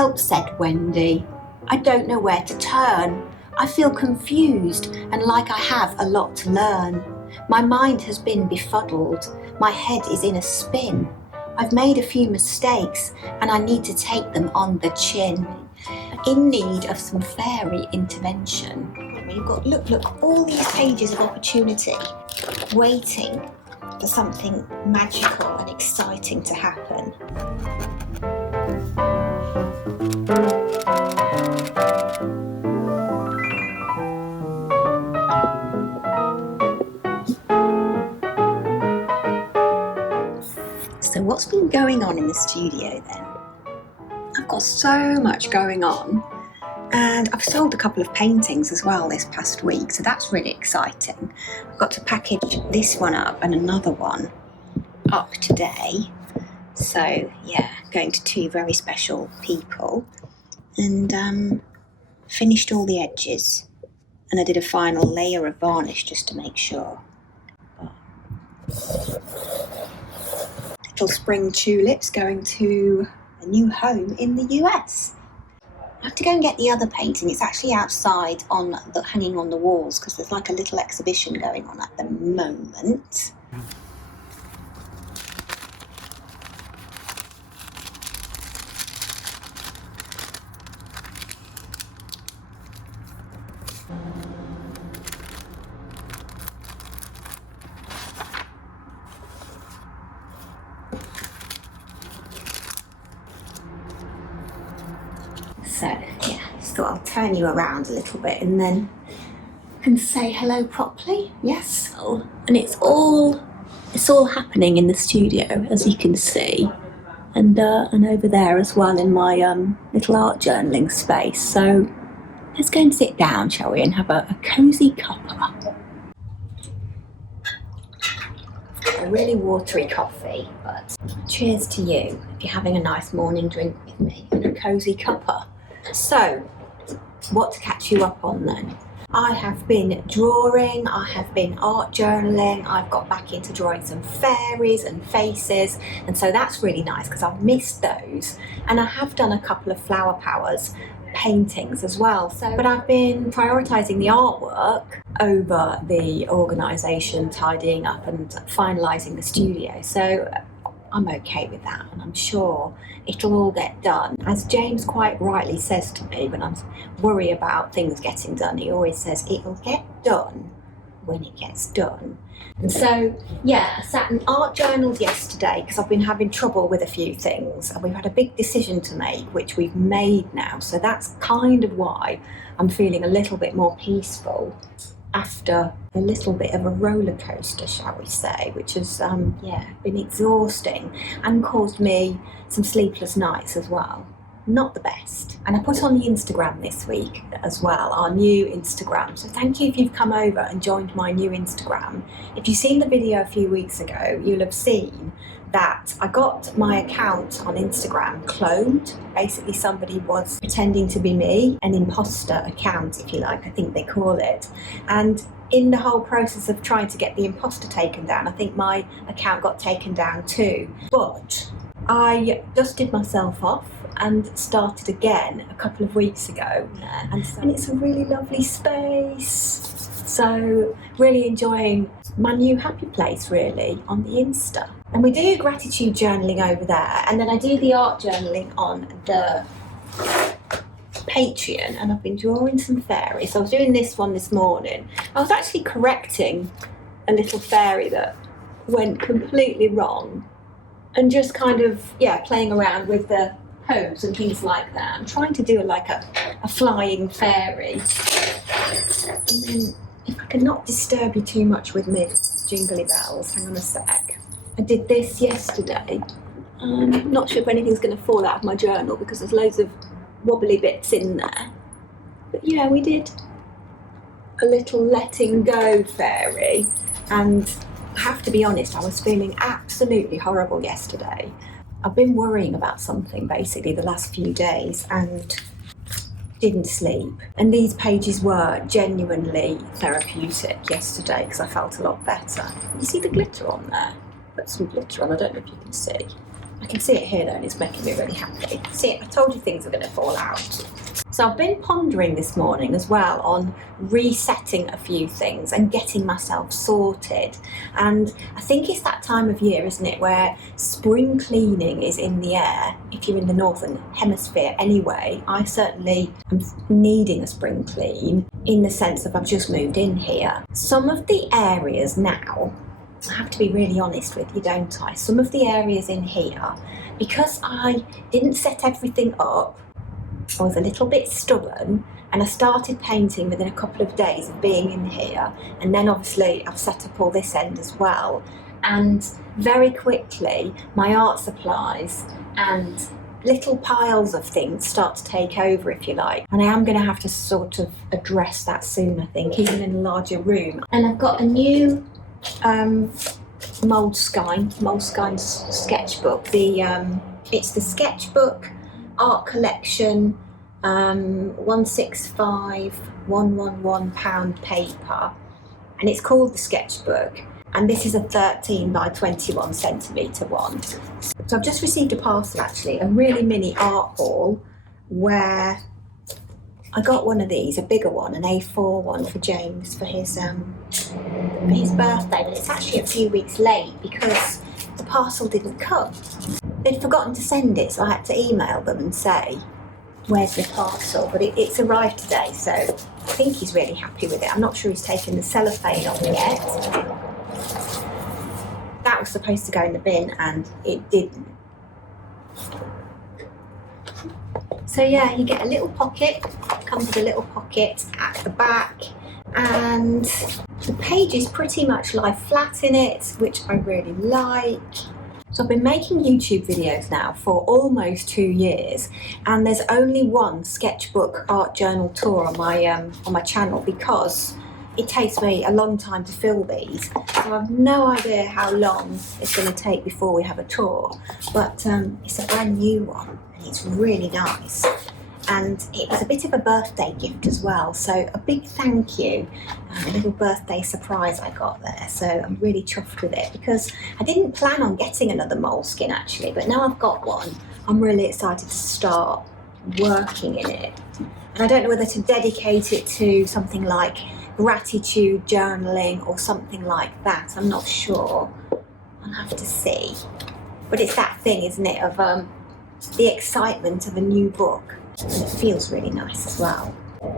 "Help," said Wendy. "I don't know where to turn. I feel confused and like I have a lot to learn. My mind has been befuddled. My head is in a spin. I've made a few mistakes and I need to take them on the chin. In need of some fairy intervention." We've got, look, all these pages of opportunity waiting for something magical and exciting to happen. So what's been going on in the studio then? I've got so much going on, and I've sold a couple of paintings as well this past week, so that's really exciting. I've got to package this one up and another one up today. So yeah, going to two very special people, and finished all the edges, and I did a final layer of varnish just to make sure. Little spring tulips going to a new home in the US. I have to go and get the other painting. It's actually outside hanging on the walls, because there's like a little exhibition going on at the moment. So yeah, just thought I'll turn you around a little bit and then you can say hello properly. Yes, and it's all happening in the studio, as you can see, and over there as well in my little art journaling space. So let's go and sit down, shall we, and have a cosy cuppa. A really watery coffee, but cheers to you if you're having a nice morning drink with me and a cosy cuppa. So, what to catch you up on then? I have been drawing, I have been art journaling, I've got back into drawing some fairies and faces, and so that's really nice because I've missed those. And I have done a couple of Flower Powers paintings as well. So, but I've been prioritising the artwork over the organisation, tidying up and finalising the studio. So I'm okay with that, and I'm sure it'll all get done. As James quite rightly says to me when I'm worried about things getting done, he always says it'll get done when it gets done. And so yeah, I sat and art journaled yesterday because I've been having trouble with a few things, and we've had a big decision to make, which we've made now. So that's kind of why I'm feeling a little bit more peaceful after a little bit of a roller coaster, shall we say, which has been exhausting and caused me some sleepless nights as well. Not the best. And I put on the Instagram this week as well, our new Instagram. So thank you if you've come over and joined my new Instagram. If you've seen the video a few weeks ago, you'll have seen that I got my account on Instagram cloned. Basically somebody was pretending to be me, an imposter account if you like, I think they call it. And in the whole process of trying to get the imposter taken down, I think my account got taken down too. But I dusted myself off and started again a couple of weeks ago. And it's a really lovely space. So really enjoying my new happy place really on the Insta. And we do gratitude journaling over there, and then I do the art journaling on the Patreon, and I've been drawing some fairies. So I was doing this one this morning. I was actually correcting a little fairy that went completely wrong, and just kind of, playing around with the hose and things like that. I'm trying to do like a flying fairy. And then, if I can not disturb you too much with me jingly bells, hang on a sec. I did this yesterday. I'm not sure if anything's going to fall out of my journal because there's loads of wobbly bits in there. But yeah, we did a little letting go fairy, and I have to be honest, I was feeling absolutely horrible yesterday. I've been worrying about something basically the last few days and didn't sleep. And these pages were genuinely therapeutic yesterday because I felt a lot better. You see the glitter on there? Put some glitter on, I don't know if you can see. I can see it here though, and it's making me really happy. See, I told you things are going to fall out. So I've been pondering this morning as well on resetting a few things and getting myself sorted. And I think it's that time of year, isn't it, where spring cleaning is in the air. If you're in the northern hemisphere anyway, I certainly am needing a spring clean in the sense of I've just moved in here. Some of the areas now, I have to be really honest with you, don't I? Some of the areas in here, because I didn't set everything up, I was a little bit stubborn, and I started painting within a couple of days of being in here, and then obviously I've set up all this end as well, and very quickly my art supplies and little piles of things start to take over, if you like, and I am going to have to sort of address that soon, I think, even in a larger room. And I've got a new Moleskine sketchbook. It's the sketchbook art collection 165,111 pound paper, and it's called the sketchbook, and this is a 13 by 21 centimetre one. So I've just received a parcel, actually, a really mini art haul, where I got one of these, a bigger one, an A4 one for James for his birthday, but it's actually a few weeks late because the parcel didn't come. They'd forgotten to send it, so I had to email them and say, where's the parcel? But it's arrived today, so I think he's really happy with it. I'm not sure he's taken the cellophane off yet. That was supposed to go in the bin and it didn't. So yeah, you get a little pocket, comes with a little pocket at the back, and the pages pretty much lie flat in it, which I really like. So I've been making YouTube videos now for almost 2 years, and there's only one sketchbook art journal tour on my channel because it takes me a long time to fill these. So I have no idea how long it's going to take before we have a tour, but it's a brand new one and it's really nice. And it was a bit of a birthday gift as well, so a big thank you, a little birthday surprise I got there, so I'm really chuffed with it because I didn't plan on getting another Moleskine actually, but now I've got one, I'm really excited to start working in it. And I don't know whether to dedicate it to something like gratitude journaling or something like that, I'm not sure, I'll have to see. But it's that thing, isn't it, of the excitement of a new book. And it feels really nice as well,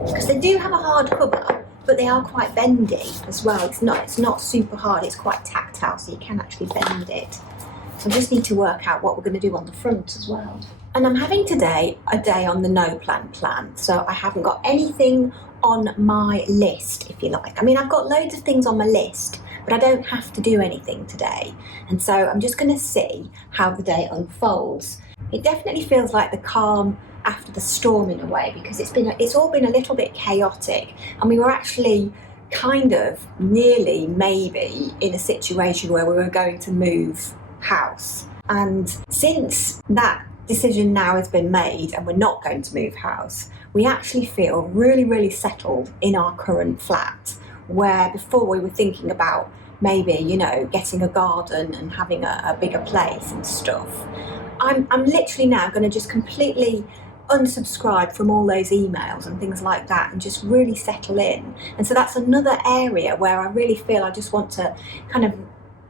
because they do have a hard cover, but they are quite bendy as well. It's not super hard, it's quite tactile, so you can actually bend it. So I just need to work out what we're going to do on the front as well. And I'm having today a day on the no plan, so I haven't got anything on my list, if you like. I mean, I've got loads of things on my list, but I don't have to do anything today, and so I'm just going to see how the day unfolds. It definitely feels like the calm after the storm in a way, because it's all been a little bit chaotic, and we were actually kind of nearly maybe in a situation where we were going to move house. And since that decision now has been made and we're not going to move house, we actually feel really, really settled in our current flat, where before we were thinking about maybe, you know, getting a garden and having a bigger place and stuff. I'm literally now going to just completely unsubscribe from all those emails and things like that and just really settle in. And so that's another area where I really feel I just want to kind of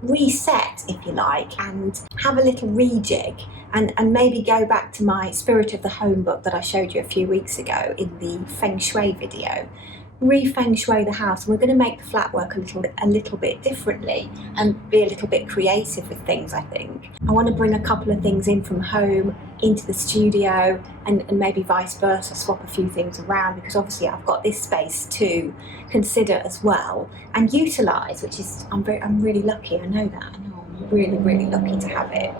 reset, if you like, and have a little rejig and maybe go back to my Spirit of the Home book that I showed you a few weeks ago in the Feng Shui video. Re-feng shui the house, and we're going to make the flat work a little bit differently and be a little bit creative with things. I think I want to bring a couple of things in from home into the studio and maybe vice versa, swap a few things around, because obviously I've got this space to consider as well and utilize, which is I'm really lucky. I know that. I know I'm really, really lucky to have it.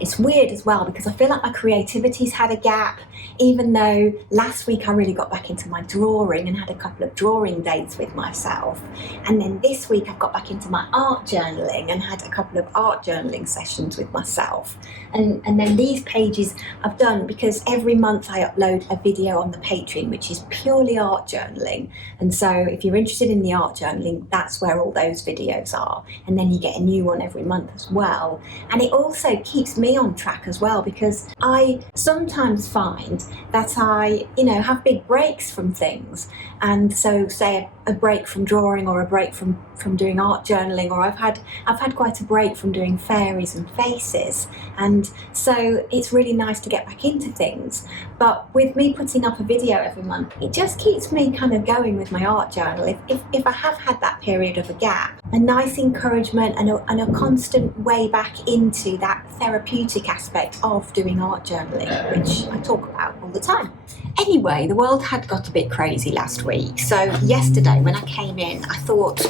It's weird as well because I feel like my creativity's had a gap, even though last week I really got back into my drawing and had a couple of drawing dates with myself. And then this week I've got back into my art journaling and had a couple of art journaling sessions with myself. And then these pages I've done because every month I upload a video on the Patreon, which is purely art journaling. And so if you're interested in the art journaling, that's where all those videos are. And then you get a new one every month as well. And it also keeps me me on track as well, because I sometimes find that I, have big breaks from things. And so say a break from drawing, or a break from doing art journaling, or I've had quite a break from doing fairies and faces. And so it's really nice to get back into things. But with me putting up a video every month, it just keeps me kind of going with my art journal. If I have had that period of a gap, a nice encouragement and a constant way back into that therapeutic aspect of doing art journaling, which I talk about all the time. Anyway, the world had got a bit crazy last week. So yesterday when I came in, I thought,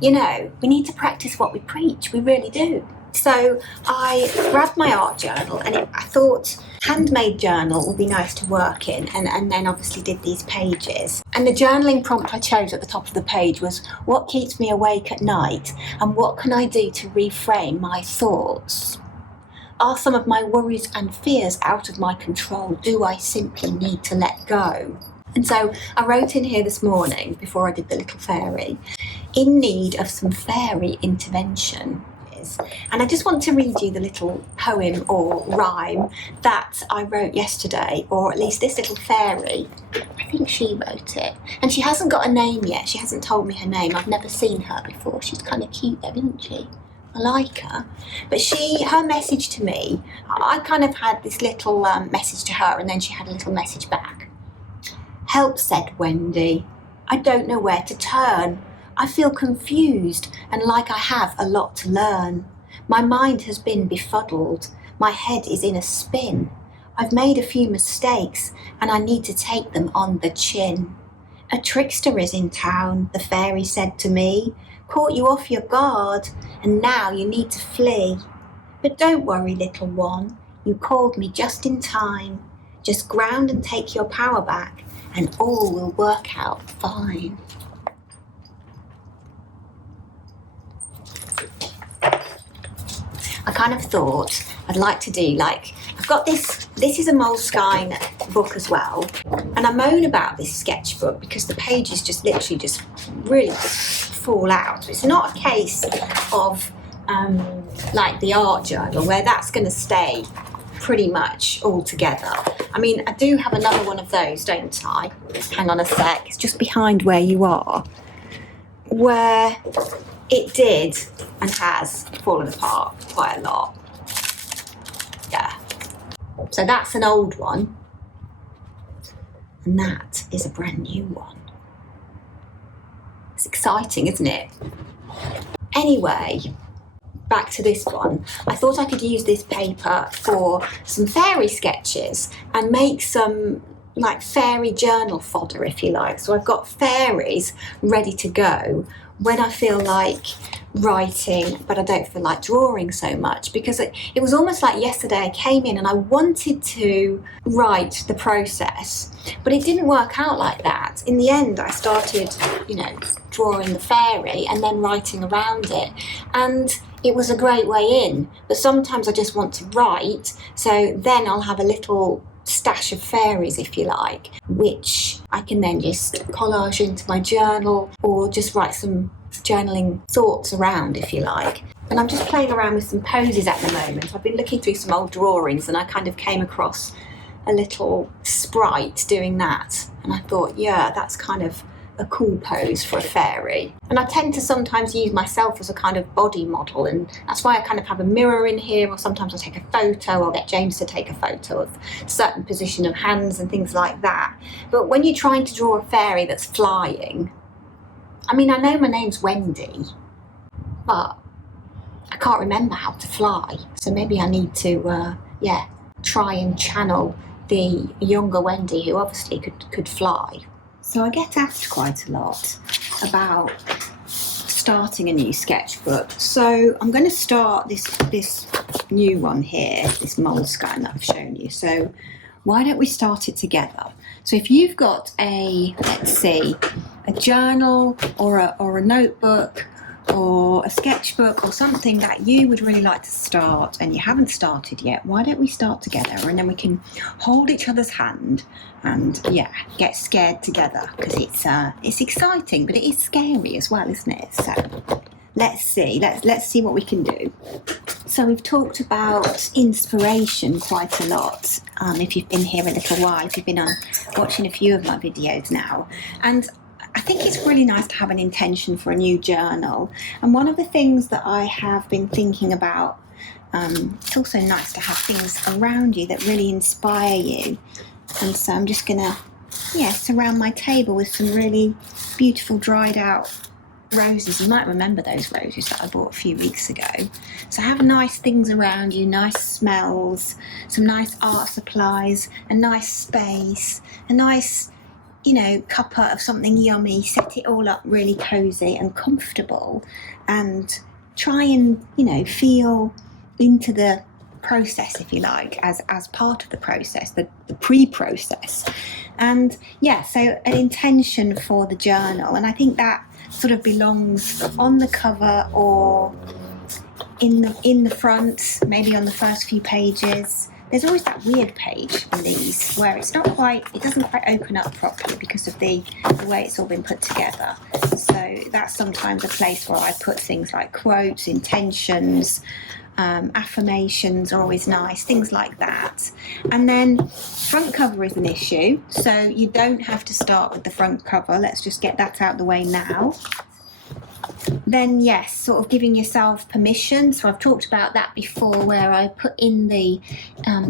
we need to practice what we preach. We really do. So I grabbed my art journal, and I thought handmade journal would be nice to work in, and then obviously did these pages. And the journaling prompt I chose at the top of the page was, what keeps me awake at night, and what can I do to reframe my thoughts? Are some of my worries and fears out of my control? Do I simply need to let go? And so I wrote in here this morning, before I did the little fairy, in need of some fairy intervention. And I just want to read you the little poem or rhyme that I wrote yesterday, or at least this little fairy, I think she wrote it. And she hasn't got a name yet. She hasn't told me her name. I've never seen her before. She's kind of cute though, isn't she? I like her. But her message to me, I kind of had this little message to her, and then she had a little message back. Help, said Wendy. I don't know where to turn. I feel confused and like I have a lot to learn. My mind has been befuddled. My head is in a spin. I've made a few mistakes and I need to take them on the chin. A trickster is in town, the fairy said to me. Caught you off your guard and now you need to flee. But don't worry, little one. You called me just in time. Just ground and take your power back and all will work out fine. I kind of thought I'd like to do I've got this is a Moleskine book as well, and I moan about this sketchbook because the pages just literally just really just fall out. It's not a case of like the art journal where that's going to stay pretty much all together. I mean, I do have another one of those, don't I? Hang on a sec, it's just behind where you are, where it did and has fallen apart quite a lot. Yeah. So that's an old one. And that is a brand new one. It's exciting, isn't it? Anyway, back to this one. I thought I could use this paper for some fairy sketches and make some fairy journal fodder, if you like. So I've got fairies ready to go when I feel like writing, but I don't feel like drawing so much, because it was almost like yesterday I came in and I wanted to write the process, but it didn't work out like that. In the end, I started, drawing the fairy and then writing around it. And it was a great way in, but sometimes I just want to write, so then I'll have a little stash of fairies, if you like, which I can then just collage into my journal or just write some journaling thoughts around, if you like. And I'm just playing around with some poses at the moment. I've been looking through some old drawings and I kind of came across a little sprite doing that, and I thought, yeah, that's kind of a cool pose for a fairy. And I tend to sometimes use myself as a kind of body model, and that's why I kind of have a mirror in here, or sometimes I take a photo. I'll get James to take a photo of a certain position of hands and things like that. But when you're trying to draw a fairy that's flying, I mean, I know my name's Wendy, but I can't remember how to fly. So maybe I need to, try and channel the younger Wendy who obviously could fly. So I get asked quite a lot about starting a new sketchbook. So I'm going to start this new one here, this Moleskine that I've shown you. So why don't we start it together? So if you've got a journal or a notebook or a sketchbook or something that you would really like to start and you haven't started yet, why don't we start together, and then we can hold each other's hand and get scared together, because it's exciting, but it is scary as well, isn't it? So let's see what we can do. So we've talked about inspiration quite a lot, if you've been here a little while, if you've been watching a few of my videos now. And I think it's really nice to have an intention for a new journal. And one of the things that I have been thinking about, it's also nice to have things around you that really inspire you. And so I'm just gonna, surround my table with some really beautiful dried out roses. You might remember those roses that I bought a few weeks ago. So have nice things around you, nice smells, some nice art supplies, a nice space, a nice, cuppa of something yummy. Set it all up really cozy and comfortable, and try and, feel into the process, if you like, as part of the process, the pre-process. And so an intention for the journal, and I think that sort of belongs on the cover or in the front, maybe on the first few pages. There's always that weird page in these where it doesn't quite open up properly because of the way it's all been put together. So that's sometimes a place where I put things like quotes, intentions, affirmations are always nice, things like that. And then front cover is an issue, so you don't have to start with the front cover. Let's just get that out of the way now. Then yes, sort of giving yourself permission. So I've talked about that before, where I put in the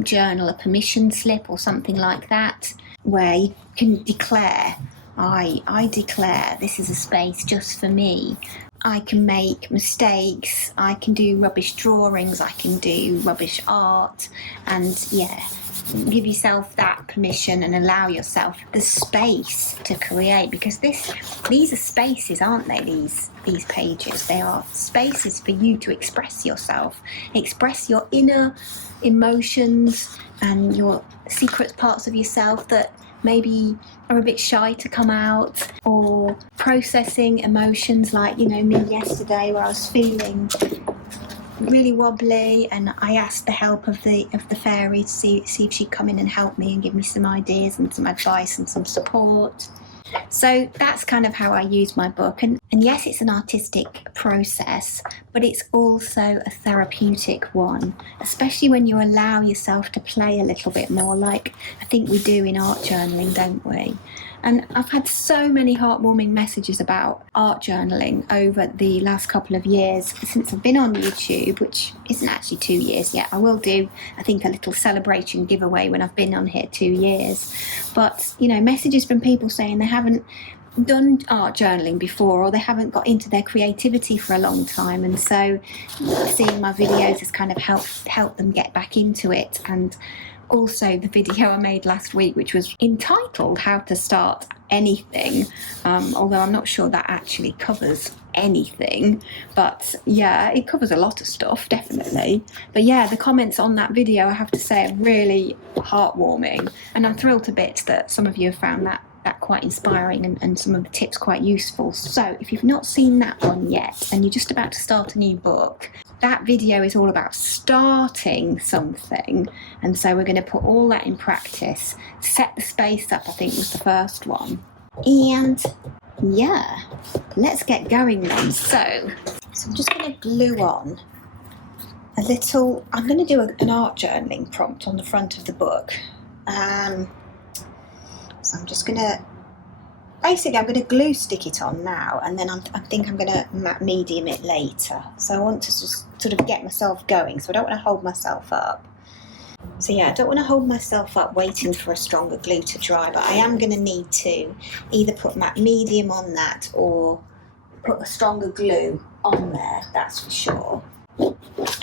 journal a permission slip or something like that, where you can declare, I declare this is a space just for me. I can make mistakes, I can do rubbish drawings, I can do rubbish art, and give yourself that permission and allow yourself the space to create, because these are spaces, aren't they, these pages? They are spaces for you to express yourself, express your inner emotions and your secret parts of yourself that maybe are a bit shy to come out, or processing emotions like, me yesterday, where I was feeling really wobbly and I asked the help of the fairy to see if she'd come in and help me and give me some ideas and some advice and some support. So that's kind of how I use my book. And yes, it's an artistic process, but it's also a therapeutic one, especially when you allow yourself to play a little bit more, like I think we do in art journaling, don't we? And I've had so many heartwarming messages about art journaling over the last couple of years since I've been on YouTube, which isn't actually 2 years yet. I will do, I think, a little celebration giveaway when I've been on here 2 years. But, messages from people saying they haven't done art journaling before, or they haven't got into their creativity for a long time. And so seeing my videos has kind of helped them get back into it. And also the video I made last week, which was entitled How to Start Anything, although I'm not sure that actually covers anything, but it covers a lot of stuff, definitely. But the comments on that video, I have to say, are really heartwarming, and I'm thrilled to bits that some of you have found that quite inspiring and some of the tips quite useful. So if you've not seen that one yet and you're just about to start a new book, that video is all about starting something, and so we're going to put all that in practice. Set the space up, I think, was the first one. And let's get going then. So I'm just going to glue on a little, I'm going to do an art journaling prompt on the front of the book. So I'm just going to, basically I'm going to glue stick it on now, and then I think I'm going to matte medium it later. So I want to just sort of get myself going, so I don't want to hold myself up. So I don't want to hold myself up waiting for a stronger glue to dry, but I am going to need to either put matte medium on that or put a stronger glue on there, that's for sure.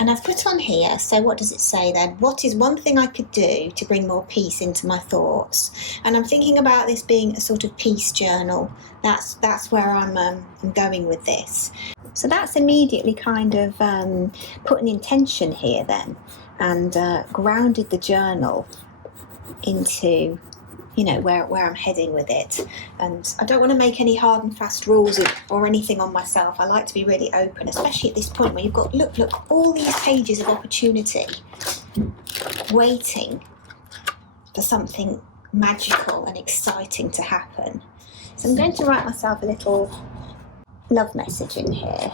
And I've put on here, so what does it say then? What is one thing I could do to bring more peace into my thoughts? And I'm thinking about this being a sort of peace journal. That's where I'm going with this. So that's immediately kind of put an intention here then, and grounded the journal into where I'm heading with it. And I don't want to make any hard and fast rules or anything on myself. I like to be really open, especially at this point where you've got, look, all these pages of opportunity waiting for something magical and exciting to happen. So I'm going to write myself a little love message in here.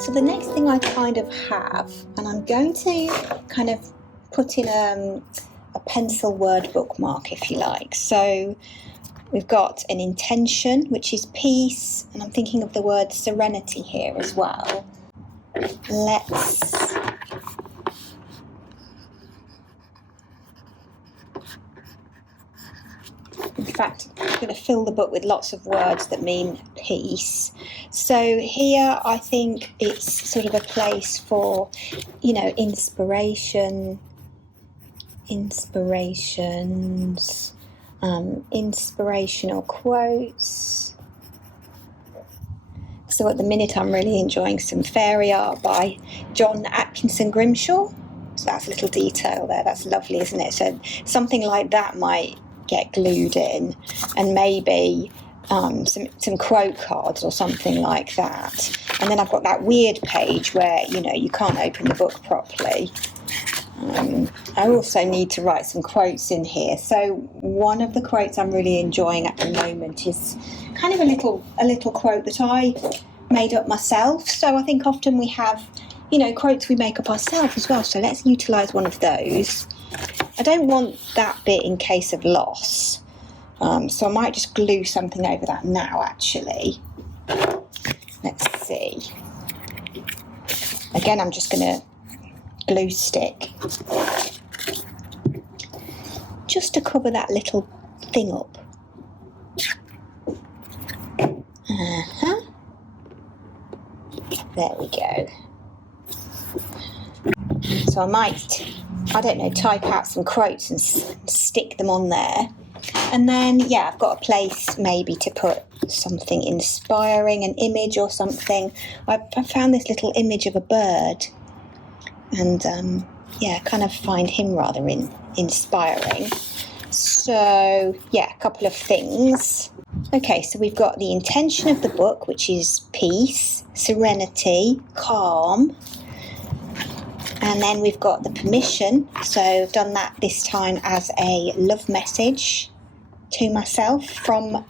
So the next thing I kind of have, and I'm going to kind of put in a pencil word bookmark, if you like. So we've got an intention, which is peace, and I'm thinking of the word serenity here as well. Let's in fact, I'm going to fill the book with lots of words that mean peace. So here I think it's sort of a place for, you know, inspiration, inspirations, inspirational quotes. So at the minute I'm really enjoying some fairy art by John Atkinson Grimshaw. So that's a little detail there, that's lovely, isn't it? So something like that might get glued in, and maybe some quote cards or something like that. And then I've got that weird page where, you know, you can't open the book properly. I also need to write some quotes in here. So one of the quotes I'm really enjoying at the moment is kind of a little quote that I made up myself. So I think often we have, you know, quotes we make up ourselves as well. So let's utilise one of those. I don't want that bit in case of loss. So I might just glue something over that now, actually. Let's see. Again, I'm just going to glue stick just to cover that little thing up. There we go. So I might, I don't know, type out some quotes and stick them on there. And then, yeah, I've got a place maybe to put something inspiring, an image or something. I found this little image of a bird, and yeah, kind of find him rather inspiring. So yeah, a couple of things. Okay, so we've got the intention of the book, which is peace, serenity, calm. And then we've got the permission. So I've done that this time as a love message to myself from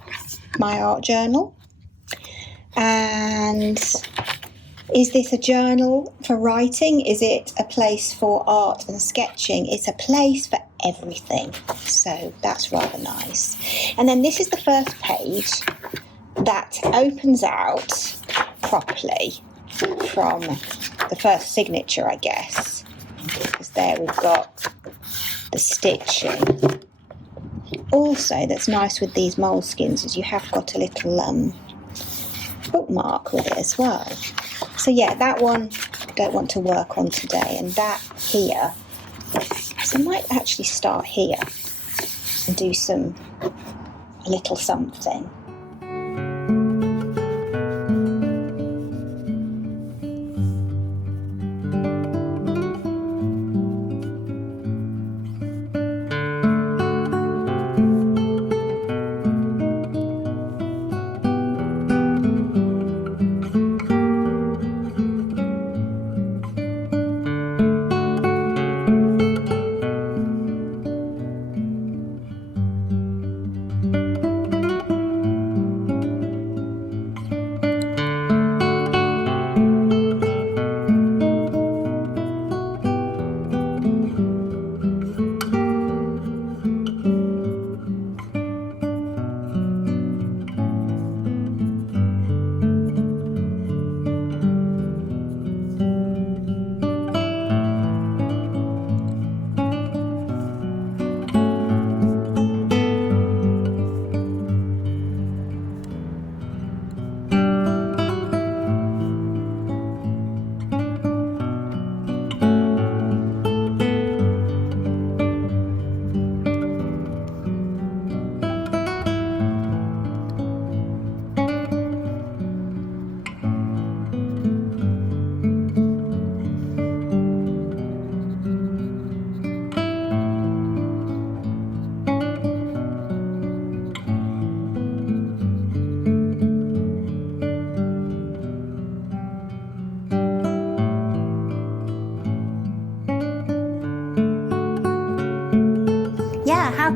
my art journal. And is this a journal for writing? Is it a place for art and sketching? It's a place for everything. So that's rather nice. And then this is the first page that opens out properly from the first signature, I guess. Because there we've got the stitching. Also, that's nice with these moleskins is you have got a little bookmark with it as well. So yeah, that one I don't want to work on today, and that here. So I might actually start here and do a little something.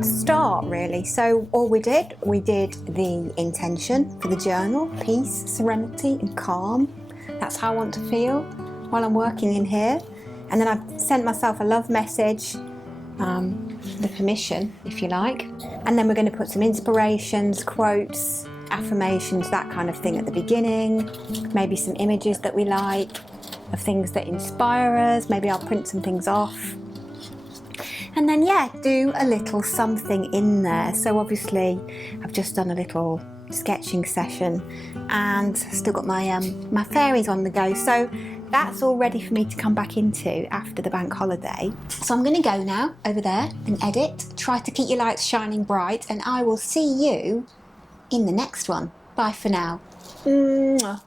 to start really. So all we did the intention for the journal: peace, serenity and calm. That's how I want to feel while I'm working in here. And then I've sent myself a love message, the permission, if you like. And then we're going to put some inspirations, quotes, affirmations, that kind of thing at the beginning. Maybe some images that we like, of things that inspire us. Maybe I'll print some things off. And then, yeah, do a little something in there. So obviously I've just done a little sketching session and still got my my fairies on the go. So that's all ready for me to come back into after the bank holiday. So I'm going to go now over there and edit. Try to keep your lights shining bright, and I will see you in the next one. Bye for now. Mwah.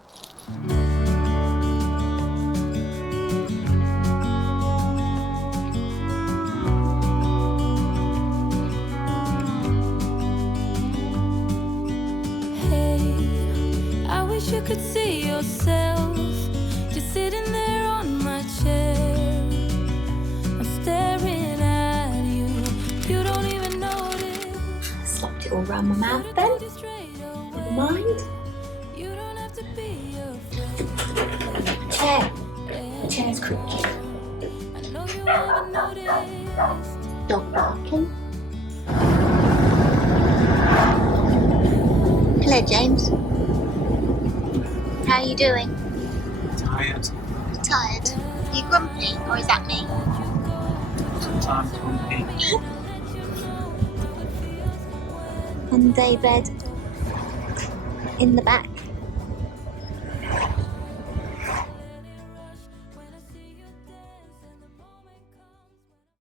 You could see yourself just sitting there on my chair. I'm staring at you. You don't even notice. Slapped it all around my mouth then. Never mind. You don't have to be afraid. The chair's creaking. I know you haven't noticed. Dog barking. Hello, James. How are you doing? Tired. Tired? Are you grumpy, or is that me? Sometimes grumpy. And Daybed in the back.